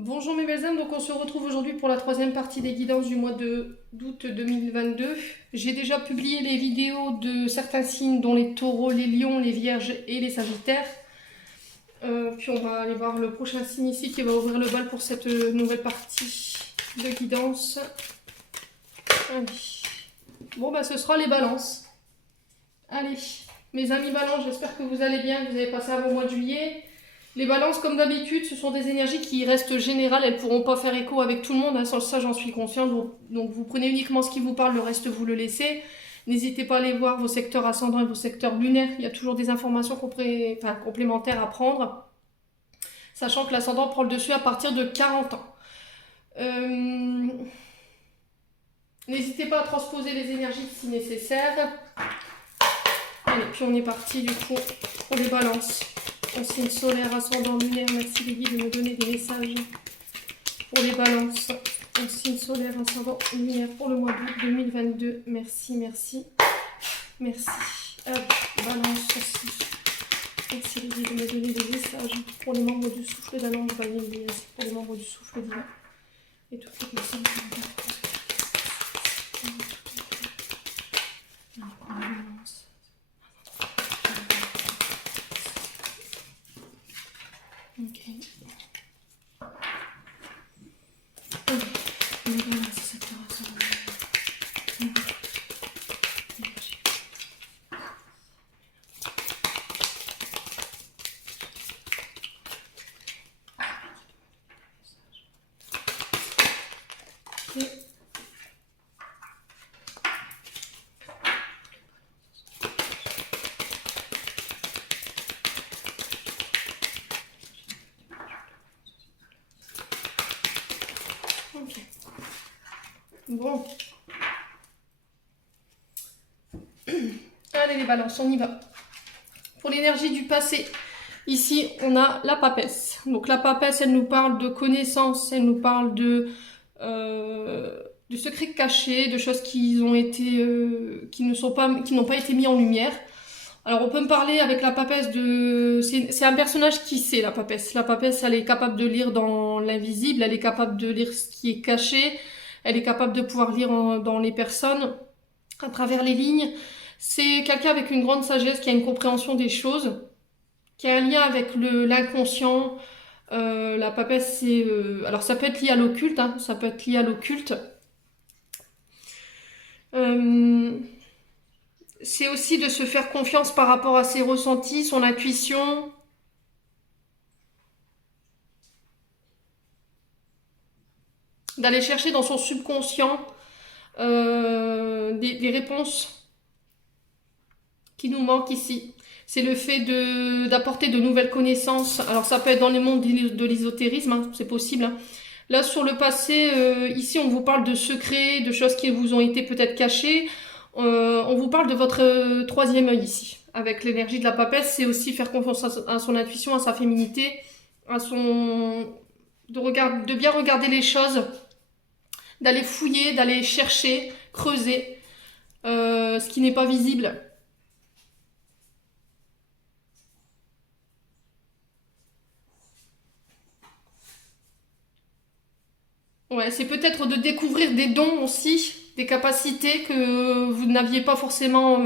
Bonjour mes belles âmes, donc on se retrouve aujourd'hui pour la troisième partie des guidances du mois d'août 2022. J'ai déjà publié les vidéos de certains signes dont les taureaux, les lions, les vierges et les sagittaires. Puis on va aller voir le prochain signe ici qui va ouvrir le bal pour cette nouvelle partie de guidance. Allez. Bon bah ce sera les balances. Allez, mes amis balances, j'espère que vous allez bien, que vous avez passé un bon mois de juillet. Les balances, comme d'habitude, ce sont des énergies qui restent générales, elles ne pourront pas faire écho avec tout le monde, hein, ça j'en suis consciente, donc vous prenez uniquement ce qui vous parle, le reste vous le laissez. N'hésitez pas à aller voir vos secteurs ascendants et vos secteurs lunaires, il y a toujours des informations complémentaires à prendre, sachant que l'ascendant prend le dessus à partir de 40 ans. N'hésitez pas à transposer les énergies si nécessaire. Allez, puis on est parti du coup pour les balances. En signe solaire, ascendant, lunaire, merci les guides de me donner des messages pour les balances. En signe solaire, ascendant, lunaire pour le mois d'août 2022. Merci, merci, merci. Hop, balance aussi. Merci les guides de me donner des messages pour les membres du souffle d'un ange vaillant, pour les membres du souffle divin. Et toutes les personnes qui regardent. Ok. Ok. Bon. Allez les balances, on y va. Pour l'énergie du passé, ici on a la papesse. Donc la papesse, elle nous parle de connaissances, elle nous parle de secrets cachés, de choses qui ont été, qui n'ont pas été mis en lumière. Alors on peut me parler avec la papesse de... C'est un personnage qui sait la papesse. La papesse, elle est capable de lire dans l'invisible, elle est capable de lire ce qui est caché, elle est capable de pouvoir lire dans les personnes, à travers les lignes. C'est quelqu'un avec une grande sagesse qui a une compréhension des choses, qui a un lien avec l'inconscient. La papesse, c'est... alors ça peut être lié à l'occulte, hein, ça peut être lié à l'occulte. C'est aussi de se faire confiance par rapport à ses ressentis, son intuition. D'aller chercher dans son subconscient des réponses qui nous manquent ici. C'est le fait d'apporter de nouvelles connaissances. Alors ça peut être dans les mondes de l'ésotérisme, hein, c'est possible. Hein. Là sur le passé, ici on vous parle de secrets, de choses qui vous ont été peut-être cachées. On vous parle de votre troisième œil ici. Avec l'énergie de la papesse, c'est aussi faire confiance à son intuition, à sa féminité, à de bien regarder les choses, d'aller fouiller, d'aller chercher, creuser ce qui n'est pas visible. Ouais, c'est peut-être de découvrir des dons aussi, des capacités que vous n'aviez pas forcément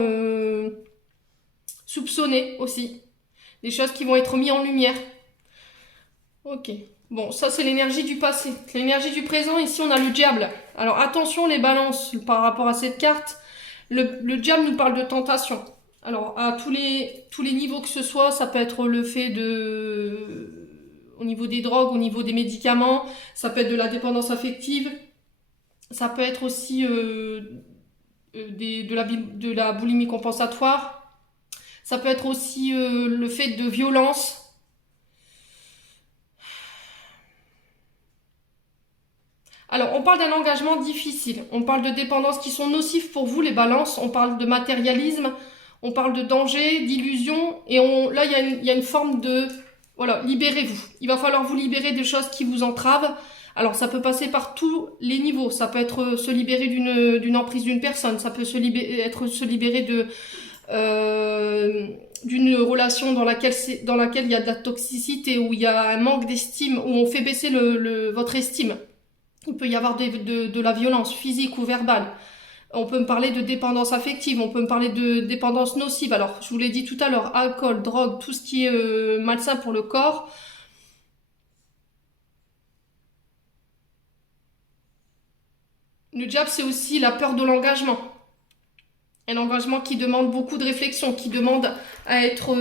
soupçonnées aussi. Des choses qui vont être mises en lumière. Ok. Bon, ça c'est l'énergie du passé. L'énergie du présent, ici on a le diable. Alors attention les balances par rapport à cette carte. Le diable nous parle de tentation. Alors à tous les niveaux que ce soit, ça peut être le fait au niveau des drogues, au niveau des médicaments, ça peut être de la dépendance affective, ça peut être aussi de la boulimie compensatoire, ça peut être aussi le fait de violence. Alors, on parle d'un engagement difficile, on parle de dépendances qui sont nocives pour vous, les balances, on parle de matérialisme, on parle de danger, d'illusion, et là, il y a une forme de... Voilà, libérez-vous. Il va falloir vous libérer des choses qui vous entravent. Alors, ça peut passer par tous les niveaux. Ça peut être se libérer d'une emprise d'une personne, ça peut se libérer d'une relation dans laquelle il y a de la toxicité, où il y a un manque d'estime, où on fait baisser votre estime. Il peut y avoir de la violence physique ou verbale. On peut me parler de dépendance affective, on peut me parler de dépendance nocive. Alors, je vous l'ai dit tout à l'heure, alcool, drogue, tout ce qui est malsain pour le corps. Le diable, c'est aussi la peur de l'engagement. Un engagement qui demande beaucoup de réflexion, qui demande à être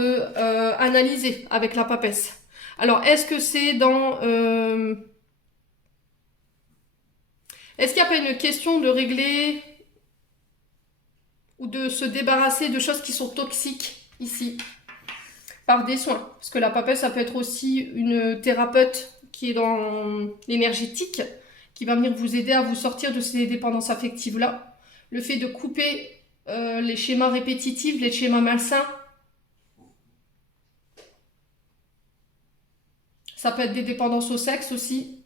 analysé avec la papesse. Alors, est-ce que c'est dans... Est-ce qu'il n'y a pas une question de régler ou de se débarrasser de choses qui sont toxiques ici par des soins? Parce que la papesse, ça peut être aussi une thérapeute qui est dans l'énergétique, qui va venir vous aider à vous sortir de ces dépendances affectives-là. Le fait de couper les schémas répétitifs, les schémas malsains. Ça peut être des dépendances au sexe aussi.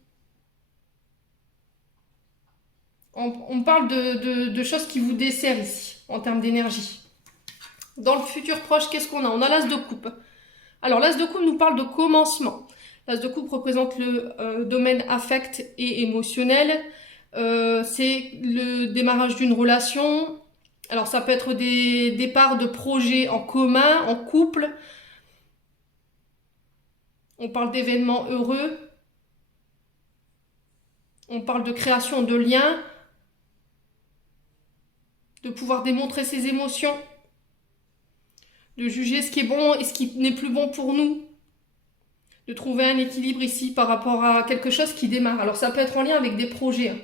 On parle de choses qui vous desserrent ici, en termes d'énergie. Dans le futur proche, qu'est-ce qu'on a? On a l'as de coupe. Alors, l'as de coupe nous parle de commencement. L'as de coupe représente le domaine affect et émotionnel. C'est le démarrage d'une relation. Alors, ça peut être des départs de projets en commun, en couple. On parle d'événements heureux. On parle de création de liens. De pouvoir démontrer ses émotions. De juger ce qui est bon et ce qui n'est plus bon pour nous. De trouver un équilibre ici par rapport à quelque chose qui démarre. Alors, ça peut être en lien avec des projets.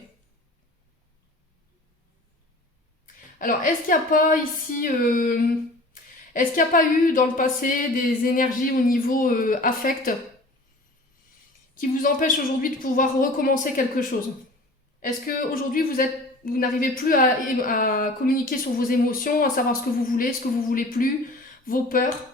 Alors, est-ce qu'il n'y a pas ici... est-ce qu'il n'y a pas eu dans le passé des énergies au niveau affect qui vous empêchent aujourd'hui de pouvoir recommencer quelque chose? Est-ce qu'aujourd'hui vous n'arrivez plus à communiquer sur vos émotions, à savoir ce que vous voulez plus, vos peurs?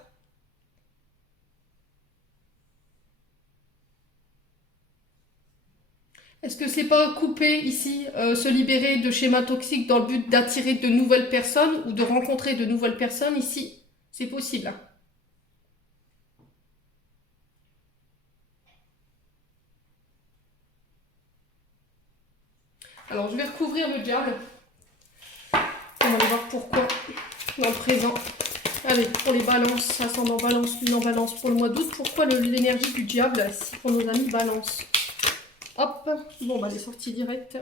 Est-ce que c'est pas couper ici, se libérer de schémas toxiques dans le but d'attirer de nouvelles personnes ou de rencontrer de nouvelles personnes ici? C'est possible. Alors, je vais recouvrir le diable. On va aller voir pourquoi dans le présent. Allez, pour les balances, ascendant balance, lune en balance pour le mois d'août. Pourquoi l'énergie du diable ici pour nos amis balance? Hop, bon, bah les sorties directes.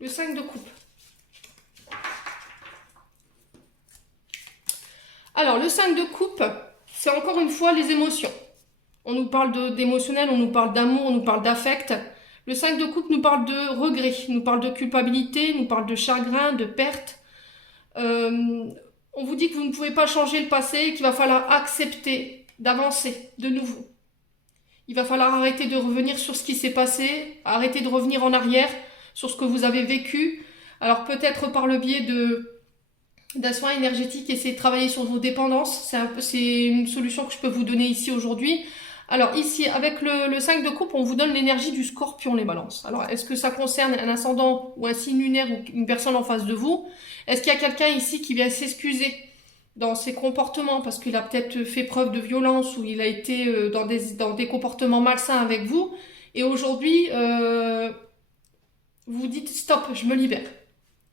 Le 5 de coupe. Alors, le 5 de coupe, c'est encore une fois les émotions. On nous parle d'émotionnel, on nous parle d'amour, on nous parle d'affect. Le 5 de coupe nous parle de regret, nous parle de culpabilité, nous parle de chagrin, de perte. On vous dit que vous ne pouvez pas changer le passé, qu'il va falloir accepter d'avancer de nouveau. Il va falloir arrêter de revenir sur ce qui s'est passé, arrêter de revenir en arrière sur ce que vous avez vécu. Alors peut-être par le biais d'un soin énergétique, essayer de travailler sur vos dépendances. C'est une solution que je peux vous donner ici aujourd'hui. Alors ici, avec le 5 de coupe, on vous donne l'énergie du scorpion, les balances. Alors, est-ce que ça concerne un ascendant ou un signe lunaire ou une personne en face de vous? Est-ce qu'il y a quelqu'un ici qui vient s'excuser dans ses comportements parce qu'il a peut-être fait preuve de violence ou il a été dans des comportements malsains avec vous? Et aujourd'hui, vous dites stop, je me libère.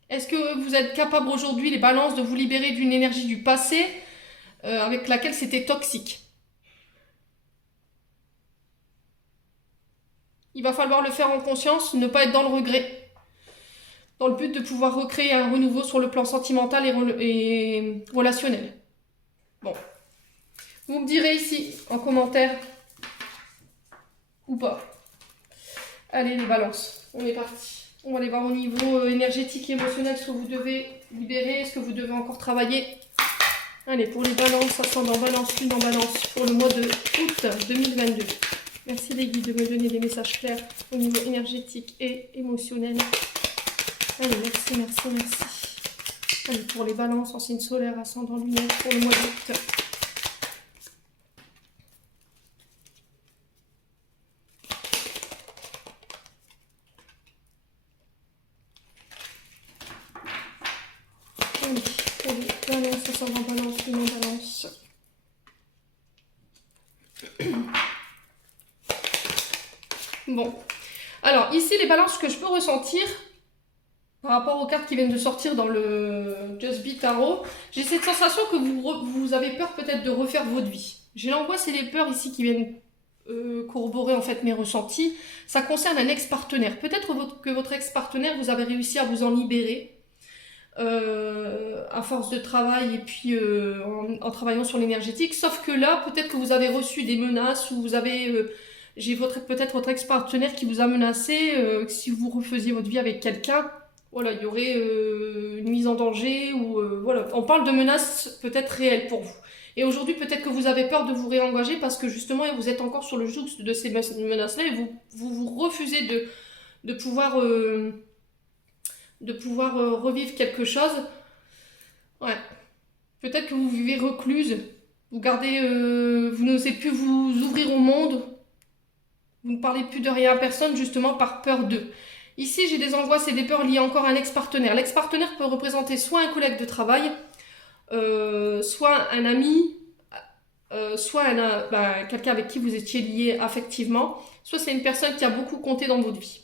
Est-ce que vous êtes capable aujourd'hui, les balances, de vous libérer d'une énergie du passé avec laquelle c'était toxique? Il va falloir le faire en conscience, ne pas être dans le regret, dans le but de pouvoir recréer un renouveau sur le plan sentimental et relationnel. Bon, vous me direz ici, en commentaire, ou pas. Allez, les balances, on est parti. On va aller voir au niveau énergétique et émotionnel ce que vous devez libérer, ce que vous devez encore travailler. Allez, pour les balances, ascendant balance, lune en balance, pour le mois de août 2022. Merci les guides de me donner des messages clairs au niveau énergétique et émotionnel. Allez, merci, merci, merci. Allez, pour les balances en signe solaire, ascendant lunaire, pour le mois d'août. Allez, balance, ascendant balance, simplement balance. Bon, alors ici les balances que je peux ressentir par rapport aux cartes qui viennent de sortir dans le Just Be Tarot, j'ai cette sensation que vous avez peur peut-être de refaire votre vie. J'ai l'angoisse et les peurs ici qui viennent corroborer en fait mes ressentis. Ça concerne un ex-partenaire. Peut-être que votre ex-partenaire, vous avez réussi à vous en libérer à force de travail et puis en travaillant sur l'énergétique. Sauf que là, peut-être que vous avez reçu des menaces ou vous avez... j'ai peut-être votre ex-partenaire qui vous a menacé que si vous refaisiez votre vie avec quelqu'un, voilà, il y aurait une mise en danger ou voilà. On parle de menaces peut-être réelles pour vous. Et aujourd'hui, peut-être que vous avez peur de vous réengager parce que justement, vous êtes encore sur le joug de ces menaces-là et vous refusez de pouvoir revivre quelque chose. Ouais. Peut-être que vous vivez recluse, vous n'osez plus vous ouvrir au monde, vous ne parlez plus de rien à personne justement par peur d'eux. Ici, j'ai des angoisses et des peurs liées encore à un ex-partenaire. L'ex-partenaire peut représenter soit un collègue de travail, soit un ami, soit quelqu'un avec qui vous étiez lié affectivement, soit c'est une personne qui a beaucoup compté dans votre vie.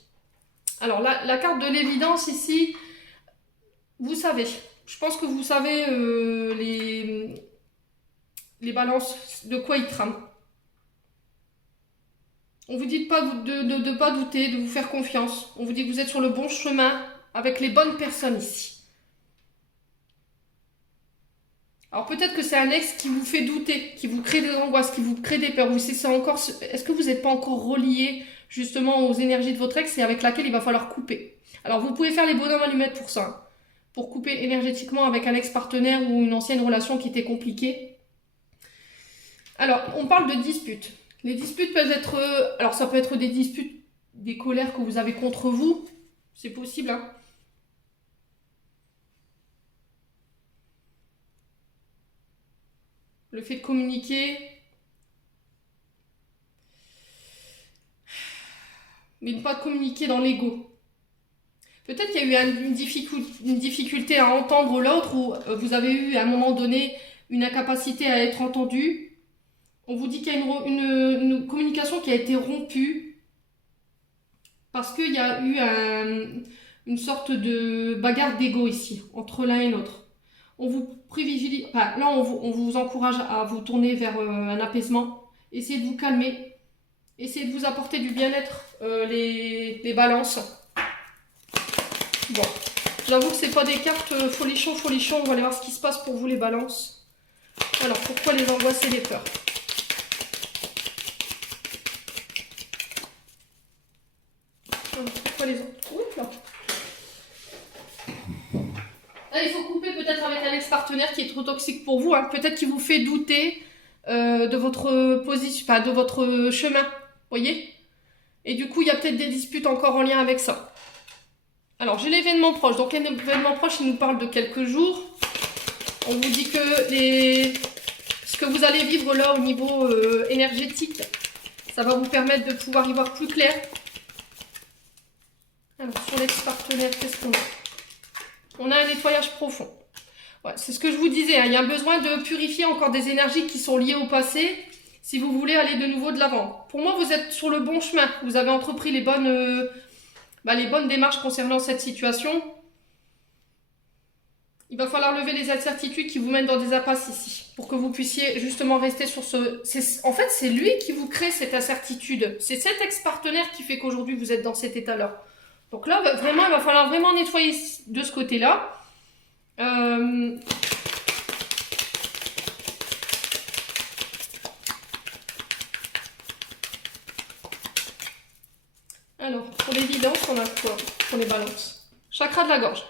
Alors la carte de l'évidence ici, vous savez, je pense que vous savez les balances, de quoi ils trament. On vous dit de ne pas douter, de vous faire confiance. On vous dit que vous êtes sur le bon chemin avec les bonnes personnes ici. Alors peut-être que c'est un ex qui vous fait douter, qui vous crée des angoisses, qui vous crée des peurs. Est-ce que vous n'êtes pas encore relié justement aux énergies de votre ex et avec laquelle il va falloir couper? Alors vous pouvez faire les bonhommes allumettes pour ça, hein, pour couper énergétiquement avec un ex-partenaire ou une ancienne relation qui était compliquée. Alors on parle de disputes. Les disputes peuvent être... alors ça peut être des disputes, des colères que vous avez contre vous. C'est possible, hein. Le fait de communiquer. Mais ne pas communiquer dans l'ego. Peut-être qu'il y a eu une difficulté à entendre l'autre ou vous avez eu à un moment donné une incapacité à être entendu. On vous dit qu'il y a une communication qui a été rompue parce qu'il y a eu une sorte de bagarre d'ego ici, entre l'un et l'autre. On vous privilégie, enfin, là on vous encourage à vous tourner vers un apaisement. Essayez de vous calmer. Essayez de vous apporter du bien-être, les balances. Bon, j'avoue que c'est pas des cartes folichon. On va aller voir ce qui se passe pour vous les balances. Alors, pourquoi les angoisses et les peurs? Pourquoi les angoisses? Là, il faut couper peut-être avec un ex-partenaire qui est trop toxique pour vous. Hein. Peut-être qu'il vous fait douter de votre position, enfin, de votre chemin. Voyez? Et du coup, il y a peut-être des disputes encore en lien avec ça. Alors, j'ai l'événement proche. Donc, l'événement proche, il nous parle de quelques jours. On vous dit que ce que vous allez vivre là au niveau énergétique, ça va vous permettre de pouvoir y voir plus clair. Alors, sur l'ex-partenaire, qu'est-ce qu'on a? On a un nettoyage profond. Ouais, c'est ce que je vous disais. Hein. Il y a un besoin de purifier encore des énergies qui sont liées au passé si vous voulez aller de nouveau de l'avant. Pour moi, vous êtes sur le bon chemin. Vous avez entrepris les bonnes démarches concernant cette situation. Il va falloir lever les incertitudes qui vous mènent dans des impasses ici, pour que vous puissiez justement rester sur ce... En fait, c'est lui qui vous crée cette incertitude. C'est cet ex-partenaire qui fait qu'aujourd'hui, vous êtes dans cet état-là. Donc là, vraiment, il va falloir vraiment nettoyer de ce côté-là. Alors, pour l'évidence, on a quoi pour les balances? Chakra de la gorge.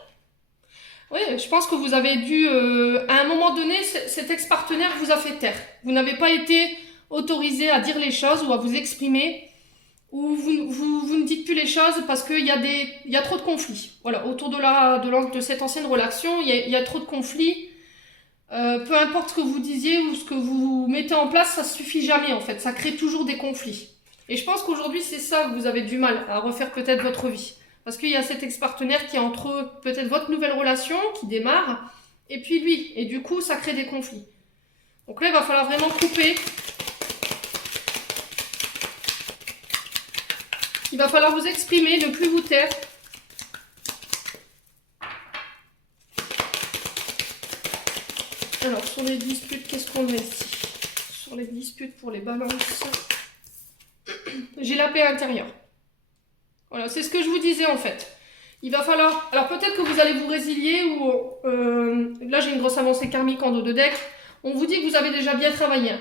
Oui, je pense que vous avez dû, à un moment donné, cet ex-partenaire vous a fait taire. Vous n'avez pas été autorisé à dire les choses ou à vous exprimer, ou vous ne dites plus les choses parce qu'il y a trop de conflits. Voilà, autour de cette ancienne relation, il y a trop de conflits. Peu importe ce que vous disiez ou ce que vous mettez en place, ça suffit jamais en fait. Ça crée toujours des conflits. Et je pense qu'aujourd'hui, c'est ça que vous avez du mal à refaire peut-être votre vie. Parce qu'il y a cet ex-partenaire qui est entre peut-être votre nouvelle relation qui démarre et puis lui. Et du coup, ça crée des conflits. Donc là, il va falloir vraiment couper. Il va falloir vous exprimer, ne plus vous taire. Alors, sur les disputes, qu'est-ce qu'on a ici? Sur les disputes pour les balances, j'ai la paix intérieure. Voilà, c'est ce que je vous disais en fait. Il va falloir... Alors peut-être que vous allez vous résilier ou... là, j'ai une grosse avancée karmique en dos de deck. On vous dit que vous avez déjà bien travaillé.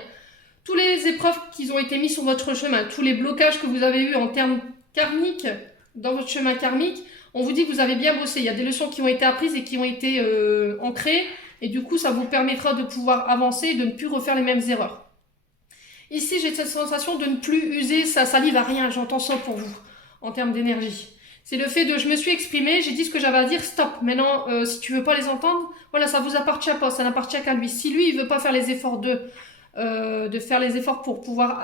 Tous les épreuves qui ont été mises sur votre chemin, tous les blocages que vous avez eus en termes karmiques, dans votre chemin karmique, on vous dit que vous avez bien bossé. Il y a des leçons qui ont été apprises et qui ont été ancrées. Et du coup, ça vous permettra de pouvoir avancer et de ne plus refaire les mêmes erreurs. Ici, j'ai cette sensation de ne plus user sa salive à rien. J'entends ça pour vous, en termes d'énergie. C'est le fait de, je me suis exprimée, j'ai dit ce que j'avais à dire, stop. Maintenant, si tu veux pas les entendre, voilà, ça vous appartient pas, ça n'appartient qu'à lui. Si lui, il veut pas faire les efforts de faire les efforts pour pouvoir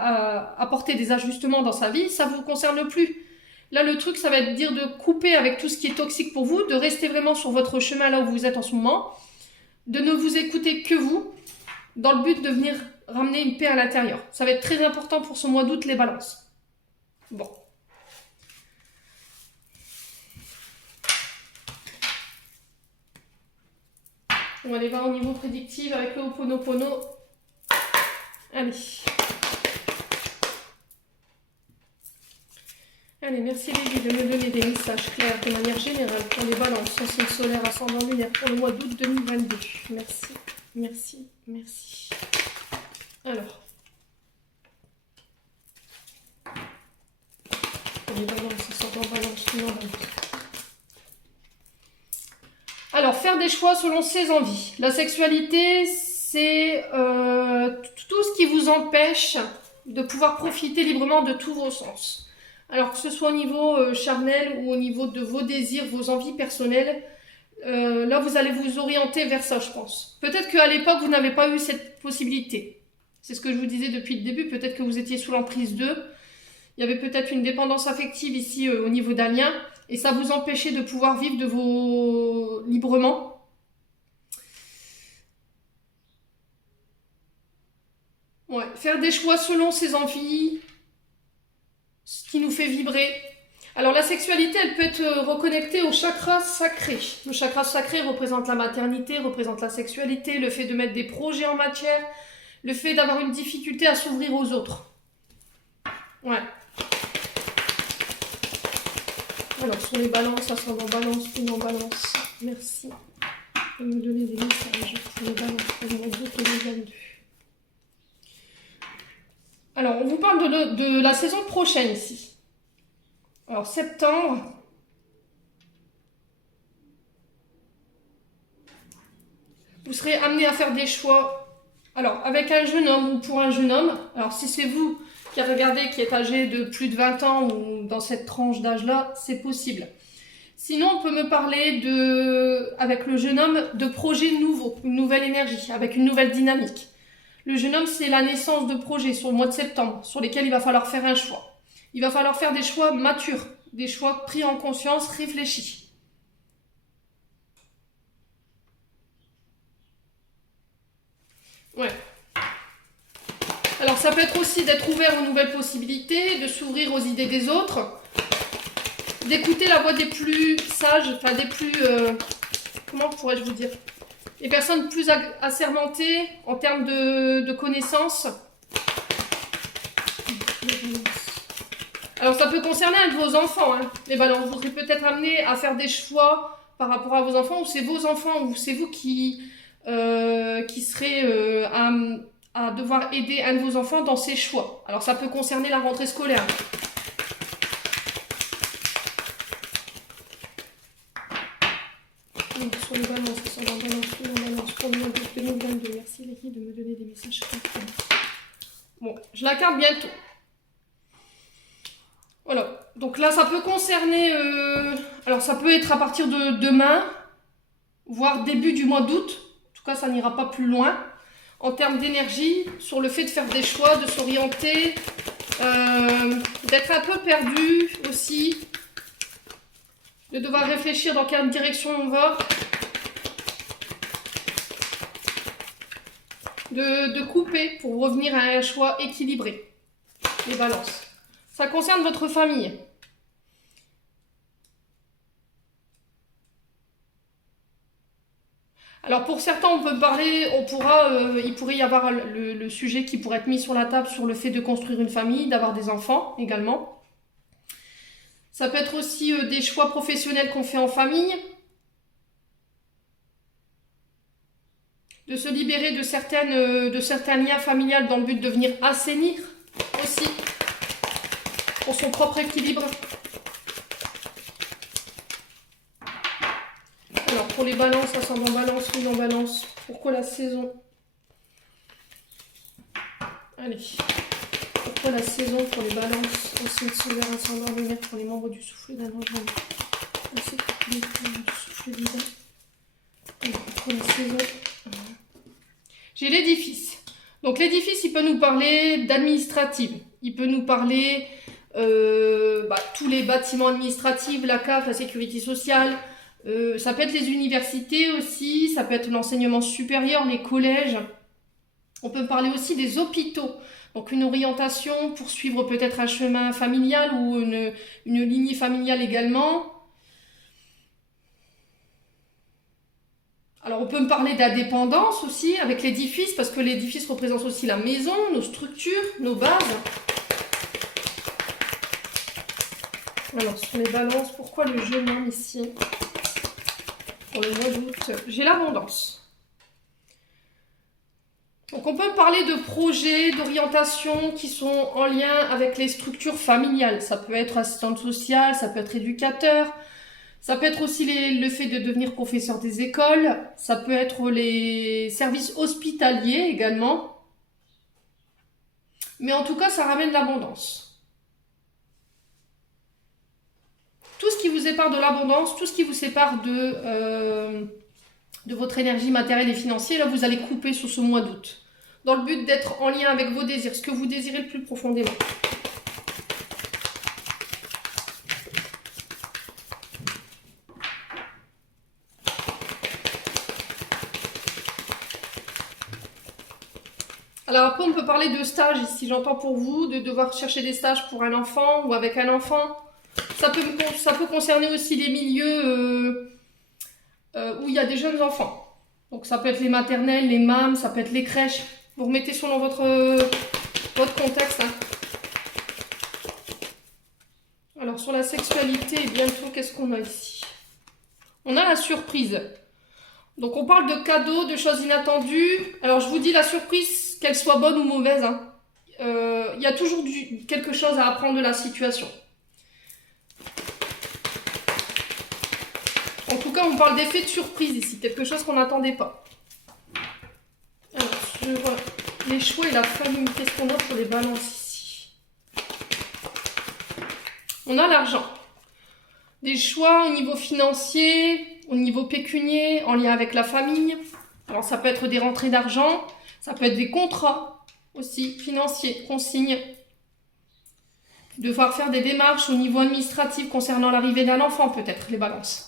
apporter des ajustements dans sa vie, ça vous concerne plus. Là, le truc, ça va être dire de couper avec tout ce qui est toxique pour vous, de rester vraiment sur votre chemin là où vous êtes en ce moment, de ne vous écouter que vous, dans le but de venir ramener une paix à l'intérieur. Ça va être très important pour ce mois d'août, les balances. Bon. On va aller voir au niveau prédictif avec le Ho'oponopono. Allez. Allez, merci les guides de me donner des messages clairs de manière générale pour les balances, signe solaire, ascendant lunaire pour le mois d'août 2022. Merci, merci, merci. Alors. Pour les balances, ascendant balance, lunaire, balance. Alors, faire des choix selon ses envies. La sexualité, c'est tout ce qui vous empêche de pouvoir profiter librement de tous vos sens. Alors, que ce soit au niveau charnel ou au niveau de vos désirs, vos envies personnelles, là, vous allez vous orienter vers ça, je pense. Peut-être qu'à l'époque, vous n'avez pas eu cette possibilité. C'est ce que je vous disais depuis le début. Peut-être que vous étiez sous l'emprise d'eux. Il y avait peut-être une dépendance affective ici au niveau d'un lien. Et ça vous empêchait de pouvoir vivre de vos... librement. Ouais, faire des choix selon ses envies, ce qui nous fait vibrer. Alors la sexualité, elle peut être reconnectée au chakra sacré. Le chakra sacré représente la maternité, représente la sexualité, le fait de mettre des projets en matière, le fait d'avoir une difficulté à s'ouvrir aux autres. Ouais. Alors, sur les balances, ascendant balance, lunaire balance. Merci de me donner des messages pour les balances pour le mois d'août 2022. Alors, on vous parle de la saison prochaine ici. Alors, septembre. Vous serez amené à faire des choix. Alors, avec un jeune homme ou pour un jeune homme. Alors, si c'est vous qui regardez, qui est âgé de plus de 20 ans ou dans cette tranche d'âge-là, c'est possible. Sinon, on peut me parler avec le jeune homme, de projets nouveaux, une nouvelle énergie, avec une nouvelle dynamique. Le jeune homme, c'est la naissance de projets sur le mois de septembre, sur lesquels il va falloir faire un choix. Il va falloir faire des choix matures, des choix pris en conscience, réfléchis. Ouais. Alors, ça peut être aussi d'être ouvert aux nouvelles possibilités, de s'ouvrir aux idées des autres, d'écouter la voix des plus sages, enfin des plus... comment pourrais-je vous dire? Les personnes plus assermentées en termes de connaissances. Alors, ça peut concerner un de vos enfants, hein, les balances. Vous serez peut-être amené à faire des choix par rapport à vos enfants, ou c'est vos enfants, ou c'est vous qui serez à devoir aider un de vos enfants dans ses choix. Alors, ça peut concerner la rentrée scolaire. Donc, sur les balances, sur la balance, pour le mois de 2022. Merci les filles de me donner des messages. Bon, je la carte bientôt. Voilà. Donc là, ça peut concerner... alors, ça peut être à partir de demain, voire début du mois d'août. En tout cas, ça n'ira pas plus loin. En termes d'énergie, sur le fait de faire des choix, de s'orienter, d'être un peu perdu aussi, de devoir réfléchir dans quelle direction on va, de couper pour revenir à un choix équilibré. Les balances. Ça concerne votre famille. Alors pour certains, il pourrait y avoir le sujet qui pourrait être mis sur la table sur le fait de construire une famille, d'avoir des enfants également. Ça peut être aussi des choix professionnels qu'on fait en famille. De se libérer de certains liens familiaux dans le but de venir assainir aussi pour son propre équilibre. Alors pour les balances, ascendant balance, lune en balance, pourquoi la saison? Allez, pourquoi la saison pour les balances, aussi de solaire, ascendant lunaire pour les membres du souffle d'un enjeu. Ainsi que les membres du souffle divin. Alors pourquoi la saison? J'ai l'édifice. Donc l'édifice, il peut nous parler d'administrative. Il peut nous parler tous les bâtiments administratifs, la CAF, la sécurité sociale. Ça peut être les universités aussi, ça peut être l'enseignement supérieur, les collèges. On peut parler aussi des hôpitaux. Donc une orientation pour suivre peut-être un chemin familial ou une lignée familiale également. Alors on peut me parler d'indépendance aussi avec l'édifice, parce que l'édifice représente aussi la maison, nos structures, nos bases. Alors sur les balances, pourquoi le jeune homme ici? Pour le mois d'août, j'ai l'abondance. Donc on peut me parler de projets, d'orientation qui sont en lien avec les structures familiales. Ça peut être assistante sociale, ça peut être éducateur. Ça peut être aussi le fait de devenir professeur des écoles. Ça peut être les services hospitaliers également. Mais en tout cas, ça ramène l'abondance. Tout ce qui vous sépare de l'abondance, tout ce qui vous sépare de votre énergie matérielle et financière, là, vous allez couper sur ce mois d'août. Dans le but d'être en lien avec vos désirs, ce que vous désirez le plus profondément. Alors après, on peut parler de stage ici, j'entends pour vous, de devoir chercher des stages pour un enfant ou avec un enfant. Ça peut concerner aussi les milieux où il y a des jeunes enfants. Donc ça peut être les maternelles, les MAM, ça peut être les crèches. Vous remettez selon votre contexte. Hein. Alors sur la sexualité, bientôt, qu'est-ce qu'on a ici? On a la surprise. Donc on parle de cadeaux, de choses inattendues. Alors je vous dis la surprise, qu'elle soit bonne ou mauvaise, hein. Y a toujours quelque chose à apprendre de la situation. En tout cas, on parle d'effet de surprise ici, quelque chose qu'on n'attendait pas. Alors, voilà. Les choix et la famille, qu'est-ce qu'on a pour les balances ici? On a l'argent. Des choix au niveau financier, au niveau pécunier, en lien avec la famille. Alors, ça peut être des rentrées d'argent, ça peut être des contrats aussi financiers qu'on signe. Devoir faire des démarches au niveau administratif concernant l'arrivée d'un enfant, peut-être, les balances.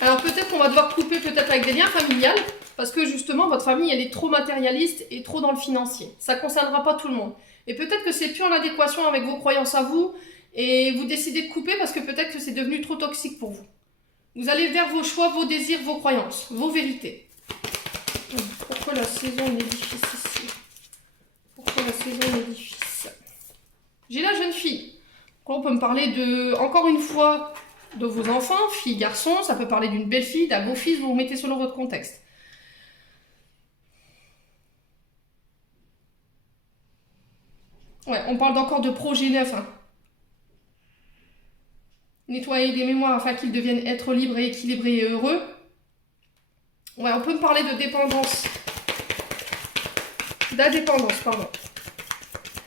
Alors peut-être qu'on va devoir couper peut-être avec des liens familiales, parce que justement votre famille elle est trop matérialiste et trop dans le financier. Ça ne concernera pas tout le monde. Et peut-être que c'est plus en adéquation avec vos croyances à vous, et vous décidez de couper parce que peut-être que c'est devenu trop toxique pour vous. Vous allez vers vos choix, vos désirs, vos croyances, vos vérités. Pourquoi la saison est l'édifice ici? Pourquoi la saison est l'édifice? J'ai la jeune fille. Donc on peut me parler de, encore une fois, de vos enfants, filles, garçons. Ça peut parler d'une belle fille, d'un beau fils, vous vous mettez selon votre contexte. Ouais, on parle encore de projets neufs. Hein. Nettoyer les mémoires afin qu'ils deviennent être libres et équilibrés et heureux. Ouais, on peut me parler de dépendance. D'indépendance, pardon.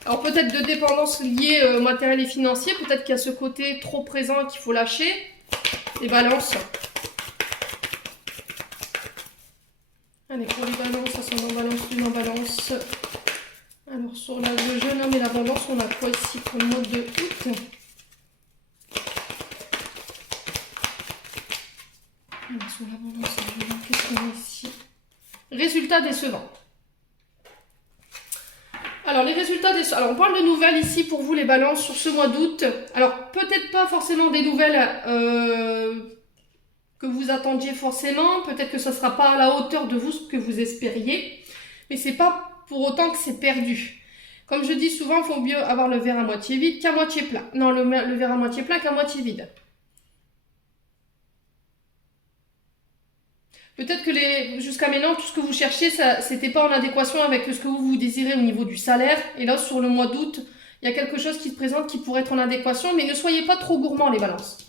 Alors peut-être de dépendance liée au matériel et financier. Peut-être qu'il y a ce côté trop présent qu'il faut lâcher. Les balances. Allez, pour les balances, ascendant balance, lune en balance. Alors sur le jeune homme et l'abondance, on a quoi ici pour le mois de août? résultats décevants. Alors, les résultats décevants. Alors, on parle de nouvelles ici pour vous, les balances, sur ce mois d'août. Alors, peut-être pas forcément des nouvelles que vous attendiez forcément. Peut-être que ça ne sera pas à la hauteur de vous ce que vous espériez. Mais c'est pas pour autant que c'est perdu. Comme je dis souvent, il faut mieux avoir le verre à moitié vide qu'à moitié plein. Non, le verre à moitié plein qu'à moitié vide. Peut-être que jusqu'à maintenant, tout ce que vous cherchiez, c'était pas en adéquation avec ce que vous désirez au niveau du salaire. Et là, sur le mois d'août, il y a quelque chose qui se présente qui pourrait être en adéquation, mais ne soyez pas trop gourmands, les balances.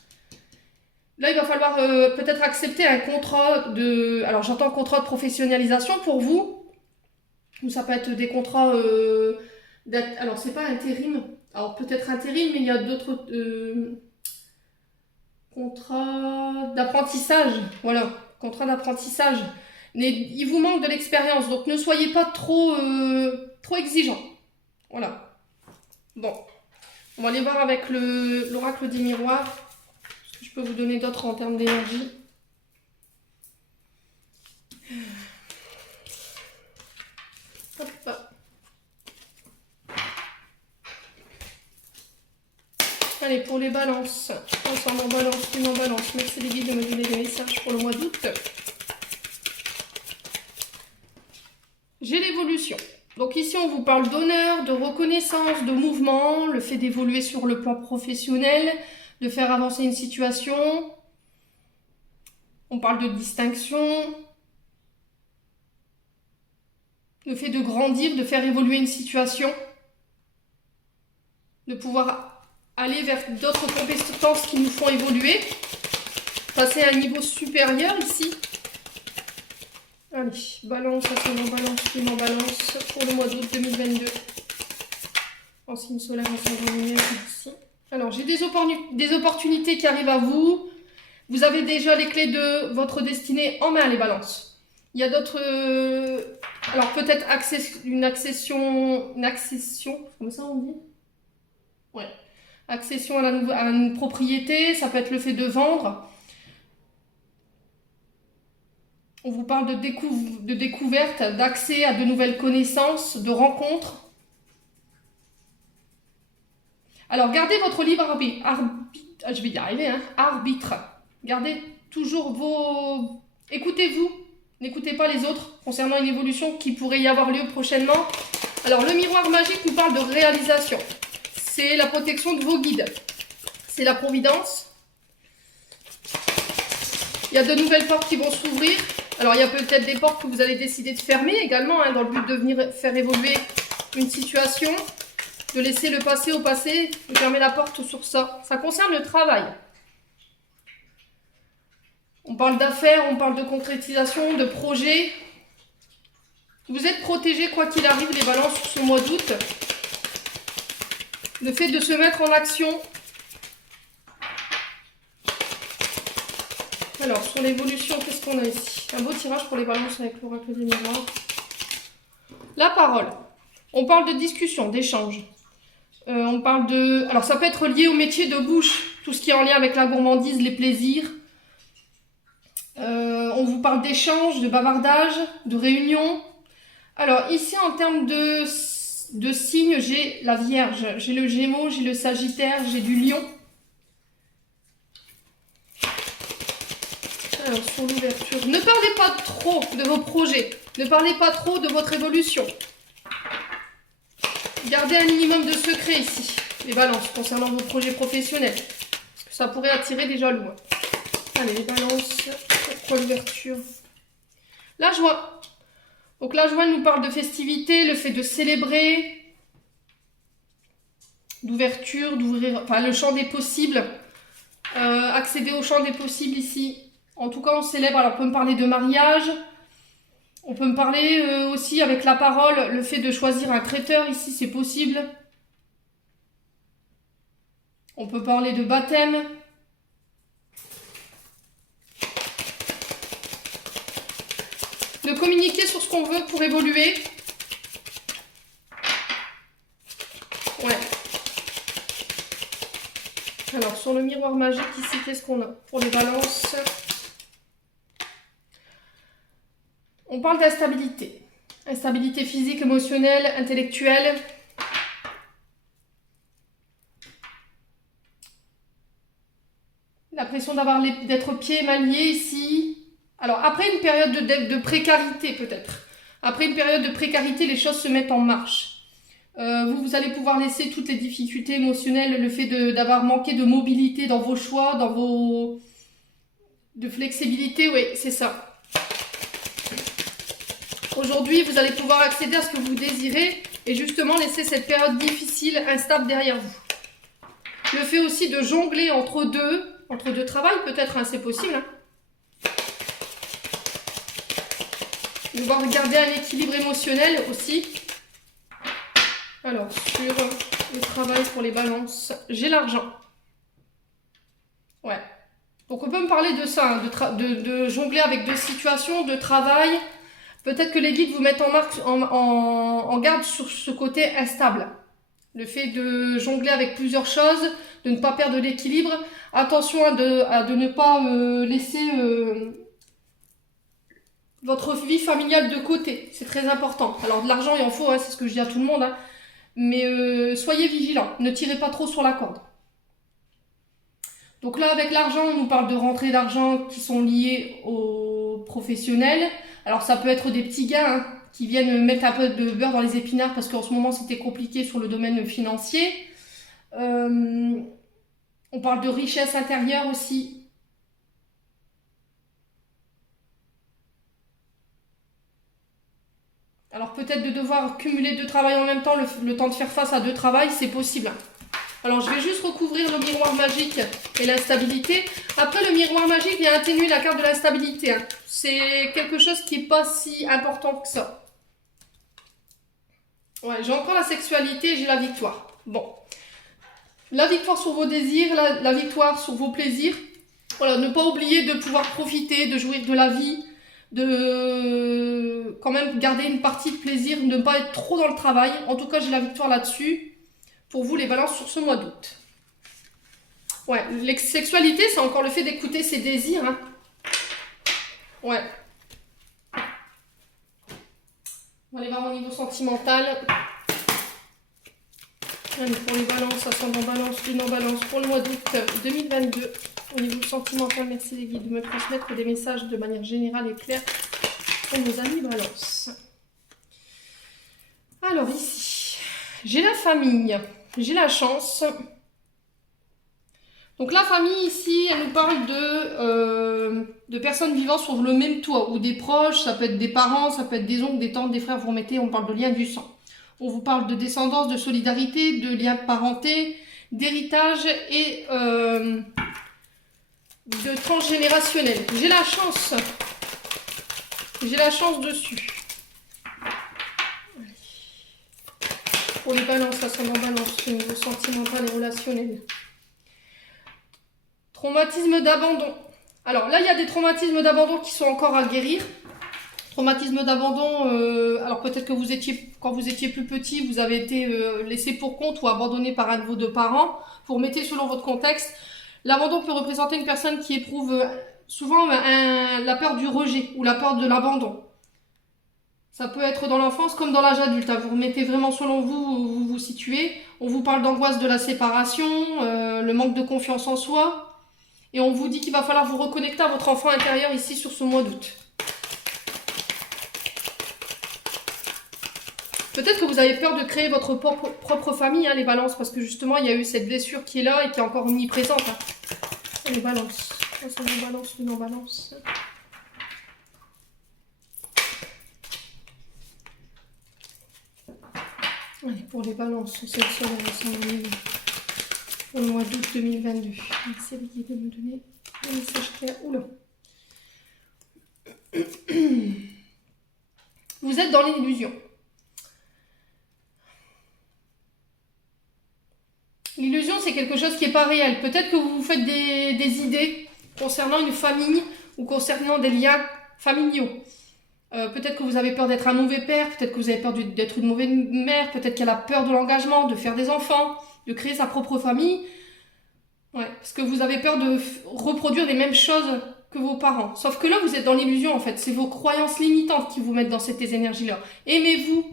Là, il va falloir peut-être accepter un contrat de... Alors, j'entends contrat de professionnalisation pour vous. Ou ça peut être des contrats... alors, c'est pas intérim. Alors, peut-être intérim, mais il y a d'autres... contrats d'apprentissage. Voilà. Contrat d'apprentissage. Mais il vous manque de l'expérience, donc ne soyez pas trop exigeant. Voilà. Bon. On va aller voir avec l'oracle des miroirs. Ce que je peux vous donner d'autres en termes d'énergie. Hop. Allez, pour les balances. Ensemble en balance, une en balance. Merci les guides de me donner des messages pour le mois d'août. J'ai l'évolution. Donc ici, on vous parle d'honneur, de reconnaissance, de mouvement, le fait d'évoluer sur le plan professionnel, de faire avancer une situation. On parle de distinction. Le fait de grandir, de faire évoluer une situation. De pouvoir aller vers d'autres compétences qui nous font évoluer. Passer à un niveau supérieur ici. Allez, balance, ascendant balance, lune en balance pour le mois d'août 2022. En signe solaire, ascendant lumière, ici. Alors, j'ai des opportunités qui arrivent à vous. Vous avez déjà les clés de votre destinée en main, les balances. Il y a d'autres... alors, peut-être une accession, comme ça on dit? Ouais. Accession à une propriété, ça peut être le fait de vendre. On vous parle de découverte, d'accès à de nouvelles connaissances, de rencontres. Alors, gardez votre libre arbitre. Je vais y arriver, hein. Arbitre. Gardez toujours vos... Écoutez-vous. N'écoutez pas les autres concernant une évolution qui pourrait y avoir lieu prochainement. Alors, le miroir magique nous parle de réalisation. C'est la protection de vos guides. C'est la providence. Il y a de nouvelles portes qui vont s'ouvrir. Alors, il y a peut-être des portes que vous allez décider de fermer également, hein, dans le but de venir faire évoluer une situation, de laisser le passé au passé, de fermer la porte sur ça. Ça concerne le travail. On parle d'affaires, on parle de concrétisation, de projets. Vous êtes protégés quoi qu'il arrive, les balances, sur ce mois d'août. Le fait de se mettre en action. Alors, sur l'évolution, qu'est-ce qu'on a ici? Un beau tirage pour les balances avec l'oracle des miroirs. La parole. On parle de discussion, d'échange. On parle de... Alors, ça peut être lié au métier de bouche. Tout ce qui est en lien avec la gourmandise, les plaisirs. On vous parle d'échange, de bavardage, de réunion. Alors, ici, en termes de signes, j'ai la Vierge, j'ai le Gémeaux, j'ai le Sagittaire, j'ai du Lion. Alors, sur l'ouverture, ne parlez pas trop de vos projets, ne parlez pas trop de votre évolution. Gardez un minimum de secret ici, les balances, concernant vos projets professionnels. Parce que ça pourrait attirer des jaloux. Allez, les balances, pourquoi l'ouverture? La joie. Donc la joie nous parle de festivité, le fait de célébrer, d'ouverture, d'ouvrir, enfin le champ des possibles, accéder au champ des possibles ici. En tout cas, on célèbre, alors on peut me parler de mariage, on peut me parler aussi avec la parole, le fait de choisir un traiteur, ici c'est possible. On peut parler de baptême. De communiquer sur ce qu'on veut pour évoluer. Ouais. Alors, sur le miroir magique, ici, qu'est-ce qu'on a pour les balances? On parle d'instabilité. Instabilité physique, émotionnelle, intellectuelle. L'impression d'être pieds mal liés ici. Alors, après une période de précarité, peut-être. Après une période de précarité, les choses se mettent en marche. Vous allez pouvoir laisser toutes les difficultés émotionnelles, le fait d'avoir manqué de mobilité dans vos choix, dans vos... de flexibilité, oui, c'est ça. Aujourd'hui, vous allez pouvoir accéder à ce que vous désirez et justement laisser cette période difficile, instable derrière vous. Le fait aussi de jongler entre deux travails, peut-être, hein, c'est possible. Hein. Devoir garder un équilibre émotionnel aussi. Alors, sur le travail pour les balances, j'ai l'argent. Ouais. Donc, on peut me parler de ça, hein, de jongler avec deux situations, de travail. Peut-être que les guides vous mettent en garde sur ce côté instable. Le fait de jongler avec plusieurs choses, de ne pas perdre l'équilibre. Attention à de ne pas laisser votre vie familiale de côté. C'est très important. Alors, de l'argent, il en faut, hein, c'est ce que je dis à tout le monde. Hein. Mais soyez vigilants, ne tirez pas trop sur la corde. Donc là, avec l'argent, on nous parle de rentrées d'argent qui sont liées aux professionnels. Alors ça peut être des petits gains hein, qui viennent mettre un peu de beurre dans les épinards parce qu'en ce moment c'était compliqué sur le domaine financier. On parle de richesse intérieure aussi. Alors peut-être de devoir cumuler deux travails en même temps, le temps de faire face à deux travails, c'est possible. Alors je vais juste recouvrir le miroir magique et l'instabilité. Après le miroir magique vient atténuer la carte de l'instabilité. Hein. C'est quelque chose qui n'est pas si important que ça. Ouais, j'ai encore la sexualité, j'ai la victoire. Bon. La victoire sur vos désirs, la victoire sur vos plaisirs. Voilà, ne pas oublier de pouvoir profiter, de jouir de la vie, de quand même garder une partie de plaisir, ne pas être trop dans le travail. En tout cas, j'ai la victoire là-dessus. Pour vous, les balances sur ce mois d'août. Ouais, la sexualité, c'est encore le fait d'écouter ses désirs. Hein. Ouais. On va aller voir au niveau sentimental. Allez, pour les balances, ascendant balance, lune en balance, pour le mois d'août 2022. Au niveau sentimental, merci les guides de me transmettre des messages de manière générale et claire pour nos amis balance. Alors ici, j'ai la famille. J'ai la chance. Donc la famille ici, elle nous parle de personnes vivant sur le même toit ou des proches, ça peut être des parents, ça peut être des oncles, des tantes, des frères, vous remettez, on parle de liens du sang. On vous parle de descendance, de solidarité, de liens de parenté, d'héritage et de transgénérationnel. J'ai la chance. J'ai la chance dessus. Pour les balances, ascendant balance, au niveau sentimental et relationnel. Traumatisme d'abandon. Alors là, il y a des traumatismes d'abandon qui sont encore à guérir. Traumatisme d'abandon, alors peut-être que quand vous étiez plus petit, vous avez été laissé pour compte ou abandonné par un de vos deux parents. Vous remettez selon votre contexte. L'abandon peut représenter une personne qui éprouve souvent la peur du rejet ou la peur de l'abandon. Ça peut être dans l'enfance comme dans l'âge adulte. Hein. Vous remettez vraiment selon vous où vous vous situez. On vous parle d'angoisse de la séparation, le manque de confiance en soi. Et on vous dit qu'il va falloir vous reconnecter à votre enfant intérieur ici sur ce mois d'août. Peut-être que vous avez peur de créer votre propre famille, hein, les balances, parce que justement, il y a eu cette blessure qui est là et qui est encore omniprésente. Hein. Les balances. Ça, c'est une balance, une en balance. Allez, pour les balances, c'est le soleil, pour le mois d'août 2022. Merci les guides de me donner un message clair. Oula. Vous êtes dans l'illusion. L'illusion, c'est quelque chose qui n'est pas réel. Peut-être que vous vous faites des idées concernant une famille ou concernant des liens familiaux. Peut-être que vous avez peur d'être un mauvais père, peut-être que vous avez peur d'être une mauvaise mère, peut-être qu'elle a peur de l'engagement, de faire des enfants, de créer sa propre famille. Ouais, parce que vous avez peur de reproduire les mêmes choses que vos parents. Sauf que là, vous êtes dans l'illusion, en fait. C'est vos croyances limitantes qui vous mettent dans cette énergie-là. Aimez-vous.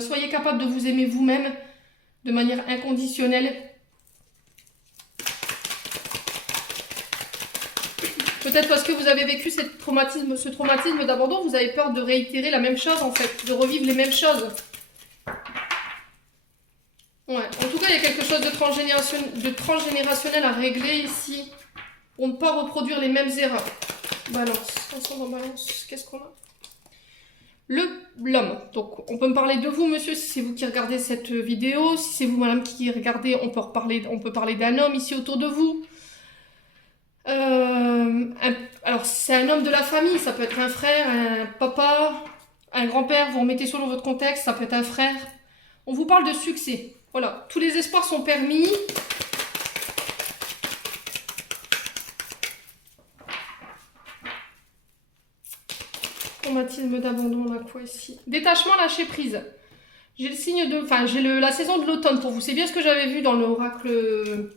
Soyez capable de vous aimer vous-même de manière inconditionnelle. Peut-être parce que vous avez vécu ce traumatisme d'abandon, vous avez peur de réitérer la même chose, en fait. De revivre les mêmes choses. Ouais. En tout cas, il y a quelque chose de transgénérationnel à régler ici. Pour ne pas reproduire les mêmes erreurs. Balance. Ensemble en balance. Qu'est-ce qu'on a? L'homme. Donc, on peut me parler de vous, monsieur, si c'est vous qui regardez cette vidéo. Si c'est vous, madame, qui regardez, on peut parler d'un homme ici autour de vous. Alors, c'est un homme de la famille. Ça peut être un frère, un papa, un grand-père. Vous remettez selon votre contexte. Ça peut être un frère. On vous parle de succès. Voilà. Tous les espoirs sont permis. Traumatisme d'abandon, on a quoi ici? Détachement, lâcher prise. J'ai le signe de... Enfin, j'ai la saison de l'automne pour vous. C'est bien ce que j'avais vu dans l'oracle.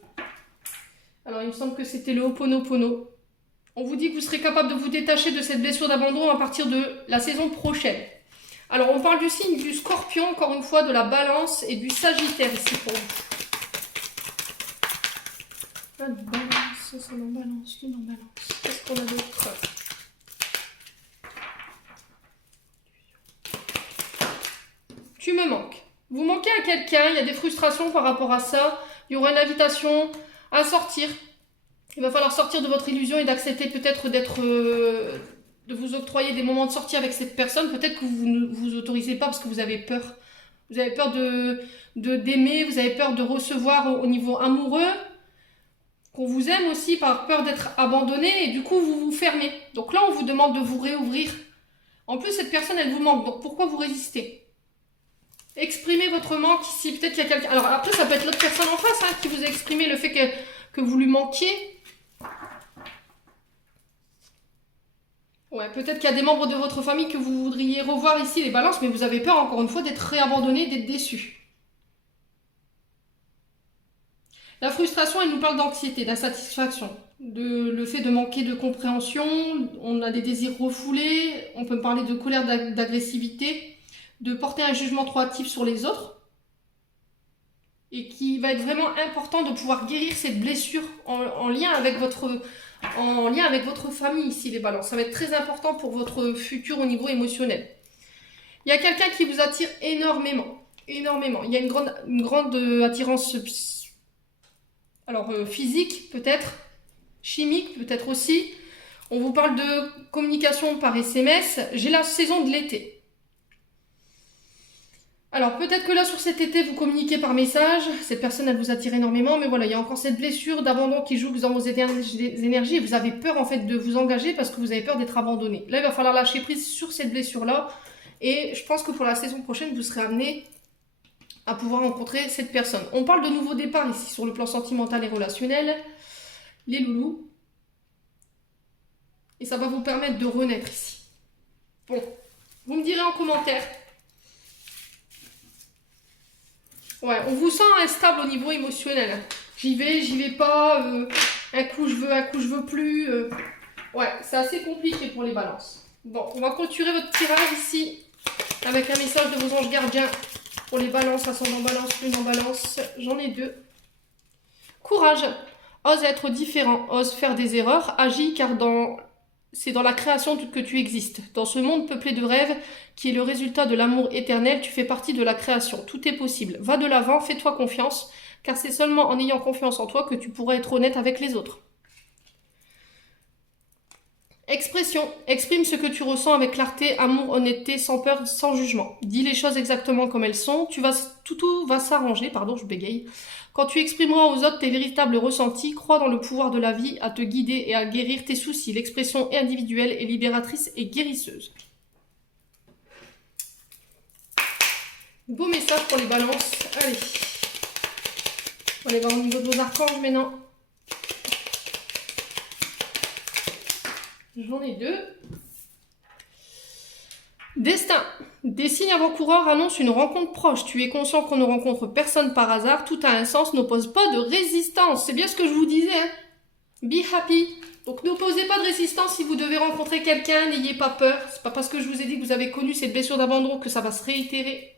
Alors, il me semble que c'était le Ho'oponopono. On vous dit que vous serez capable de vous détacher de cette blessure d'abandon à partir de la saison prochaine. Alors, on parle du signe du Scorpion, encore une fois, de la Balance et du Sagittaire ici pour vous. La Balance, ça en Balance, tout en Balance. Qu'est-ce qu'on a d'autre? Tu me manques. Vous manquez à quelqu'un, il y a des frustrations par rapport à ça. Il y aura une invitation à sortir. Il va falloir sortir de votre illusion et d'accepter peut-être de vous octroyer des moments de sortie avec cette personne. Peut-être que vous ne vous autorisez pas parce que vous avez peur. Vous avez peur d'aimer, vous avez peur de recevoir au niveau amoureux. Qu'on vous aime aussi par peur d'être abandonné et du coup vous vous fermez. Donc là on vous demande de vous réouvrir. En plus cette personne elle vous manque, donc pourquoi vous résistez? Exprimez votre manque ici, peut-être qu'il y a quelqu'un... Alors après ça peut être l'autre personne en face qui vous a exprimé le fait que vous lui manquiez. Ouais, peut-être qu'il y a des membres de votre famille que vous voudriez revoir ici, les balances, mais vous avez peur encore une fois d'être réabandonné, d'être déçu. La frustration, elle nous parle d'anxiété, d'insatisfaction, le fait de manquer de compréhension, on a des désirs refoulés, on peut parler de colère, d'agressivité, de porter un jugement trop hâtif sur les autres, et qui va être vraiment important de pouvoir guérir cette blessure en lien avec votre famille ici, les balances. Ça va être très important pour votre futur au niveau émotionnel. Il y a quelqu'un qui vous attire énormément, énormément. Il y a une grande attirance physique peut-être, chimique peut-être aussi. On vous parle de communication par SMS. J'ai la saison de l'été. Alors peut-être que là sur cet été vous communiquez par message, cette personne elle vous attire énormément, mais voilà, il y a encore cette blessure d'abandon qui joue dans vos énergies et vous avez peur en fait de vous engager parce que vous avez peur d'être abandonné. Là il va falloir lâcher prise sur cette blessure là et je pense que pour la saison prochaine vous serez amené à pouvoir rencontrer cette personne. On parle de nouveau départ ici sur le plan sentimental et relationnel, les loulous, et ça va vous permettre de renaître ici. Bon, vous me direz en commentaire. Ouais, on vous sent instable au niveau émotionnel. J'y vais pas, un coup je veux plus. Ouais, c'est assez compliqué pour les balances. Bon, on va clôturer votre tirage ici avec un message de vos anges gardiens pour les balances, ascendant balance, lune en balance. J'en ai 2. Courage, ose être différent, ose faire des erreurs, agis car c'est dans la création que tu existes. Dans ce monde peuplé de rêves, qui est le résultat de l'amour éternel, tu fais partie de la création. Tout est possible. Va de l'avant, fais-toi confiance, car c'est seulement en ayant confiance en toi que tu pourras être honnête avec les autres. Expression. Exprime ce que tu ressens avec clarté, amour, honnêteté, sans peur, sans jugement. Dis les choses exactement comme elles sont. Tout va s'arranger, je bégaye. Quand tu exprimeras aux autres tes véritables ressentis, crois dans le pouvoir de la vie à te guider et à guérir tes soucis. L'expression est individuelle et libératrice et guérisseuse. Beau message pour les balances. Allez. On va aller voir au niveau de vos archanges maintenant. J'en ai 2. Destin. Des signes avant-coureurs annoncent une rencontre proche. Tu es conscient qu'on ne rencontre personne par hasard. Tout a un sens, n'oppose pas de résistance. C'est bien ce que je vous disais. Be happy. Donc n'opposez pas de résistance si vous devez rencontrer quelqu'un, n'ayez pas peur. C'est pas parce que je vous ai dit que vous avez connu cette blessure d'abandon que ça va se réitérer.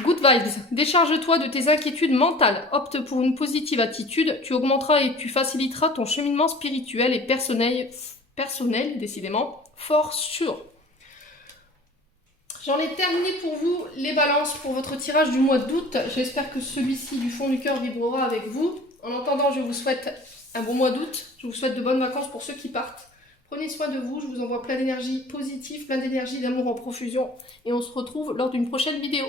Good vibes, décharge-toi de tes inquiétudes mentales, opte pour une positive attitude, tu augmenteras et tu faciliteras ton cheminement spirituel et personnel décidément, for sure. J'en ai terminé pour vous les balances pour votre tirage du mois d'août. J'espère que celui-ci du fond du cœur vibrera avec vous. En attendant, je vous souhaite un bon mois d'août. Je vous souhaite de bonnes vacances pour ceux qui partent. Prenez soin de vous, je vous envoie plein d'énergie positive, plein d'énergie d'amour en profusion. Et on se retrouve lors d'une prochaine vidéo.